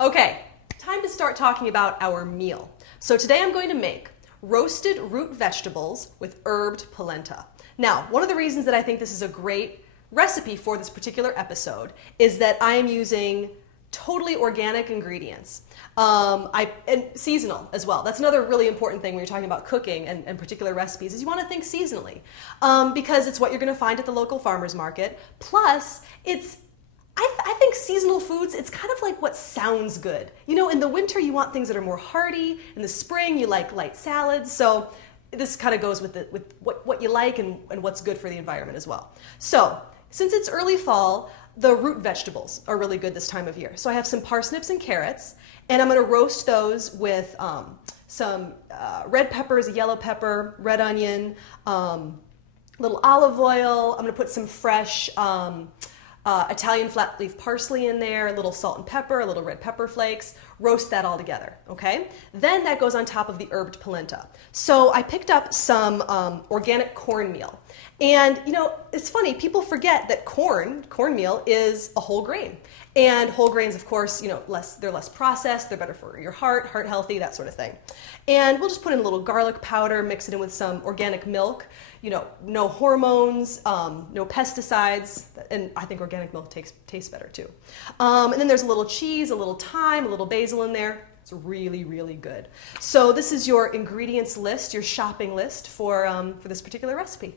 Okay, time to start talking about our meal. So today I'm going to make roasted root vegetables with herbed polenta. Now, one of the reasons that I think this is a great recipe for this particular episode is that I am using totally organic ingredients. And seasonal as well. That's another really important thing when you're talking about cooking and particular recipes is you want to think seasonally because it's what you're going to find at the local farmer's market. Plus, I think seasonal foods, it's kind of like what sounds good. You know, in the winter you want things that are more hearty. In the spring you like light salads. So this kind of goes with what you like and what's good for the environment as well. So since it's early fall, the root vegetables are really good this time of year. So I have some parsnips and carrots, and I'm going to roast those with some red peppers, a yellow pepper, red onion, little olive oil. I'm going to put some fresh Italian flat leaf parsley in there, a little salt and pepper, a little red pepper flakes, roast that all together, okay? Then that goes on top of the herbed polenta. So I picked up some organic cornmeal. And, you know, it's funny, people forget that cornmeal is a whole grain. And whole grains, of course, you know, they're less processed, they're better for your heart healthy, that sort of thing. And we'll just put in a little garlic powder, mix it in with some organic milk, you know, no hormones, no pesticides, and I think organic milk tastes better too. And then there's a little cheese, a little thyme, a little basil in there. It's really, really good. So this is your ingredients list, your shopping list for this particular recipe.